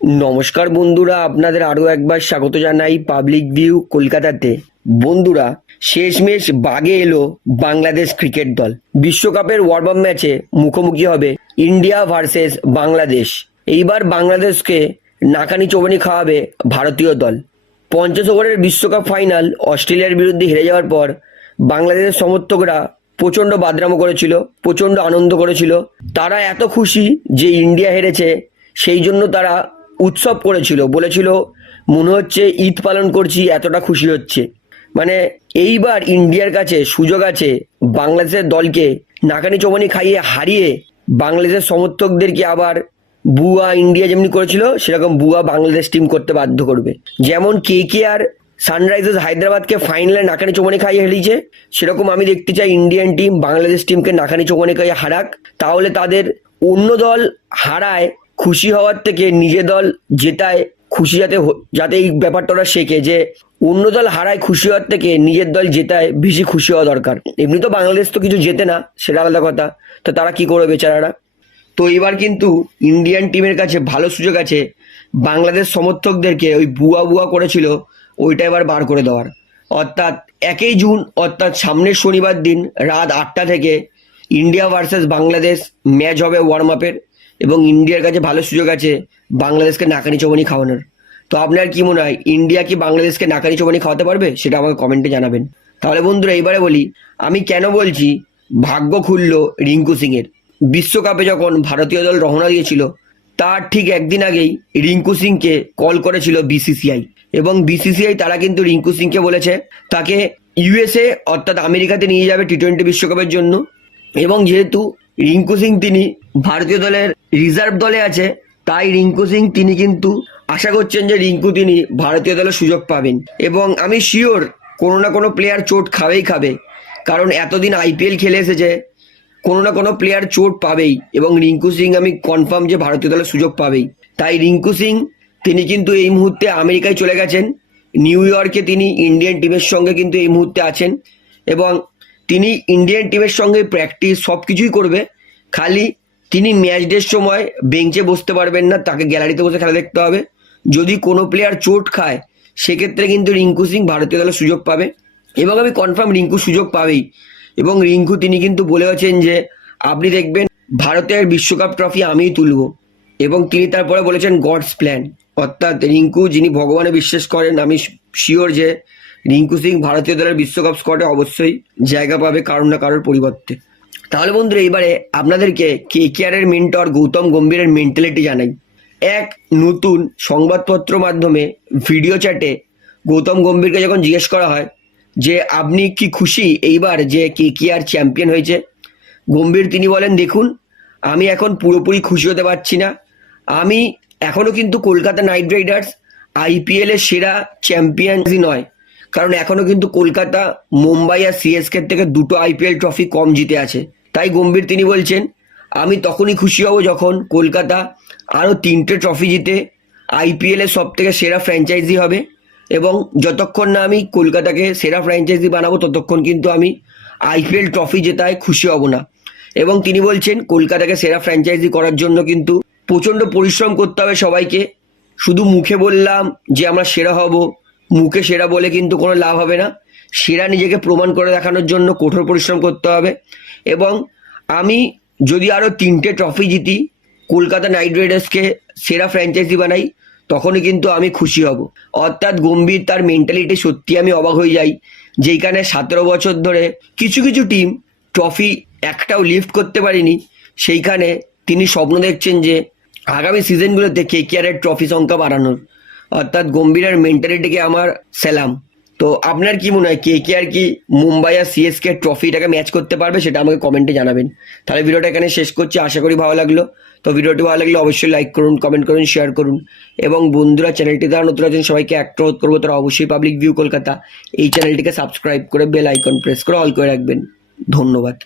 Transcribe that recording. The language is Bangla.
নমস্কার বন্ধুরা, আপনাদের আরও একবার স্বাগত জানাই পাবলিক ভিউ কলকাতাতে। বন্ধুরা, শেষমেশ বাগে এলো বাংলাদেশ ক্রিকেট দল। বিশ্বকাপের ওয়ার্ম ম্যাচে মুখোমুখি হবে ইন্ডিয়া ভার্সেস বাংলাদেশ। এইবার বাংলাদেশকে নাকানি চোবানি খাওয়াবে ভারতীয় দল। পঞ্চাশ ওভারের বিশ্বকাপ ফাইনাল অস্ট্রেলিয়ার বিরুদ্ধে হেরে যাওয়ার পর বাংলাদেশের সমর্থকরা প্রচণ্ড বাদরামো করেছিল, প্রচণ্ড আনন্দ করেছিল। তারা এত খুশি যে ইন্ডিয়া হেরেছে, সেই জন্য তারা উৎসব করেছিল। বলেছিল, মনে হচ্ছে ঈদ পালন করছি, এতটা খুশি হচ্ছে। মানে এইবার ইন্ডিয়ার কাছে সুযোগ আছে বাংলাদেশের দলকে নাকানি চোবানি খাইয়ে হারিয়ে বাংলাদেশের সমর্থকদেরকে আবার বুয়া ইন্ডিয়া যেমনি করেছিল, সেরকম বুয়া বাংলাদেশ টিম করতে বাধ্য করবে। যেমন কে কে আর সানরাইজার্স হায়দ্রাবাদকে ফাইনালে নাকানি চোমানি খাইয়ে হেরিয়েছে, সেরকম আমি দেখতে চাই ইন্ডিয়ান টিম বাংলাদেশ টিমকে নাকানি চোমানি খাইয়ে হারাক। তাহলে তাদের অন্য দল হারায় খুশি হওয়ার থেকে নিজের দল জেতায়, খুশি যাতে যাতে এই ব্যাপারটা ওরা শেখে যে অন্য দল হারায় খুশি হওয়ার থেকে নিজের দল জেতায়, বেশি খুশি হওয়া দরকার। এমনি তো বাংলাদেশ তো কিছু জেতে না, সেটা আলাদা কথা। তো তারা কি করবে বেচারারা? তো এবার কিন্তু ইন্ডিয়ান টিমের কাছে ভালো সুযোগ আছে। বাংলাদেশ সমর্থকদেরকে ওই বুয়া বুয়া করেছিল, ওইটা এবার বার করে দেওয়ার। অর্থাৎ একই জুন, অর্থাৎ সামনের শনিবার দিন রাত আটটা থেকে ইন্ডিয়া ভার্সেস বাংলাদেশ ম্যাচ হবে ওয়ার্ম আপের এবং ইন্ডিয়ার কাছে ভালো সুযোগ আছে বাংলাদেশকে নাকানি চৌবানি খাওয়ানোর। তো আপনার কি মনে হয়, ইন্ডিয়া কি বাংলাদেশকে নাকানি চৌবানি খাওয়াতে পারবে? সেটা আমাকে কমেন্টে জানাবেন। তাহলে বন্ধুরা, এইবারে বলি, আমি কেন বলছি, ভাগ্য খুলল রিঙ্কু সিংয়ের। বিশ্বকাপে যখন ভারতীয় দল রওনা দিয়েছিল, তার ঠিক একদিন আগেই রিঙ্কু সিংকে কল করেছিল বিসিসিআই এবং বিসিসিআই তারা কিন্তু রিঙ্কু সিংকে বলেছে, তাকে ইউএসএ অর্থাৎ আমেরিকাতে নিয়ে যাবে টি টোয়েন্টি বিশ্বকাপের জন্য। এবং যেহেতু রিঙ্কু সিং তিনি ভারতীয় দলের রিজার্ভ দলে আছে, তাই রিঙ্কু সিং তিনি কিন্তু আশা করছেন যে রিঙ্কু তিনি ভারতীয় দলে সুযোগ পাবেন। এবং আমি শিওর কোনো না কোনো প্লেয়ার চোট খাবেই খাবে, কারণ এতদিন আইপিএল খেলে এসেছে, কোনো না কোনো প্লেয়ার চোট পাবেই, এবং রিঙ্কু সিং আমি কনফার্ম যে ভারতীয় দলে সুযোগ পাবেই। তাই রিঙ্কু সিং তিনি কিন্তু এই মুহূর্তে আমেরিকায় চলে গেছেন, নিউ ইয়র্কে তিনি ইন্ডিয়ান টিমের সঙ্গে কিন্তু এই মুহূর্তে আছেন, এবং তিনি ইন্ডিয়ান টিমের সঙ্গে প্র্যাকটিস সব কিছুই করবে। খালি তিনি ম্যাচ ডের সময় বেঞ্চে বসতে পারবেন না, তাকে গ্যালারিতে বসে খেলা দেখতে হবে। যদি কোনো প্লেয়ার চোট খায়, সেক্ষেত্রে কিন্তু রিঙ্কু সিং ভারতীয় দলে সুযোগ পাবে। এবং আমি কনফার্ম রিঙ্কু সুযোগ পাবেই। এবং রিঙ্কু, তিনি কিন্তু বলেছেন যে, আপনি দেখবেন ভারতের বিশ্বকাপ ট্রফি আমিই তুলব। এবং তিনি তারপরে বলেছেন গডস প্ল্যান অর্থাৎ রিঙ্কু, যিনি ভগবানে বিশ্বাস করেন, আমি শিওর যে রিঙ্কু সিং ভারতীয় দলের বিশ্বকাপ স্কোয়াডে অবশ্যই জায়গা পাবে কারোর না কারোর পরিবর্তে। তাহলে বন্ধুরা, এইবারে আপনাদেরকে কে কেয়ারের মেন্টর গৌতম গম্ভীরের মেন্টালিটি জানাই। এক নতুন সংবাদপত্র মাধ্যমে ভিডিও চ্যাটে গৌতম গম্ভীরকে যখন জিজ্ঞেস করা হয় যে, আপনি কি খুশি এইবার যে কে কেয়ার চ্যাম্পিয়ন হয়েছে? গম্ভীর তিনি বলেন, দেখুন, আমি এখন পুরোপুরি খুশি হতে পারছি না। আমি এখনও কিন্তু কলকাতা নাইট রাইডার্স আইপিএল এর সেরা চ্যাম্পিয়নই নয়। কারণ এখনও কিন্তু কলকাতা, মুম্বাই আর সিএসকে থেকে দুটো আইপিএল ট্রফি কম জিতে আছে। তাই গম্ভীর তিনি বলছেন, আমি তখনই খুশি হব যখন কলকাতা আরও তিনটে ট্রফি জিতে আইপিএল এর সব থেকে সেরা ফ্র্যাঞ্চাইজি হবে এবং যতক্ষণ না আমি কলকাতাকে সেরা ফ্র্যাঞ্চাইজি বানাবো, ততক্ষণ কিন্তু আমি আইপিএল ট্রফি জেতায় খুশি হব না। এবং তিনি বলছেন, কলকাতাকে সেরা ফ্র্যাঞ্চাইজি করার জন্য কিন্তু প্রচণ্ড পরিশ্রম করতে হবে সবাইকে। শুধু মুখে বললাম যে আমরা সেরা হব মুখে সেরা বলে কিন্তু কোনো লাভ হবে না। সেরা নিজেকে প্রমাণ করে দেখানোর জন্য কঠোর পরিশ্রম করতে হবে। এবং আমি যদি আরও তিনটে ট্রফি জিতি, কলকাতা নাইট রাইডার্সকে সেরা ফ্র্যাঞ্চাইজি বানাই, তখনই কিন্তু আমি খুশি হব। অর্থাৎ গম্ভীর তার মেন্টালিটি সত্যি আমি অবাক হয়ে যাই যেইখানে সতেরো বছর ধরে কিছু কিছু টিম ট্রফি একটাও লিফট করতে পারেনি। সেইখানে তিনি স্বপ্ন দেখছেন যে আগামী সিজনগুলোতে কে কেয়ারের ট্রফি সংখ্যা বাড়ানোর। অর্থাৎ গম্ভীরের মেন্টালিটিকে আমার সেলাম। তো আপনার কি মনে হয়, কে কে আর কি মুম্বাই আর সিএসকে ট্রফিটাকে ম্যাচ করতে পারবে সেটা আমাকে কমেন্টে জানাবেন। তাহলে ভিডিওটা এখানে শেষ করছি, আশা করি ভালো লাগল। তো ভিডিওটি ভালো লাগলে অবশ্যই লাইক করুন কমেন্ট করুন শেয়ার করুন। এবং বন্ধুরা চ্যানেলটি দ্বারা নতুন আছেন, সবাইকে অনুরোধ করব, তারা অবশ্যই পাবলিক ভিউ কলকাতা, এই চ্যানেলটিকে সাবস্ক্রাইব করে বেল আইকন প্রেস করে অল করে রাখবেন। ধন্যবাদ।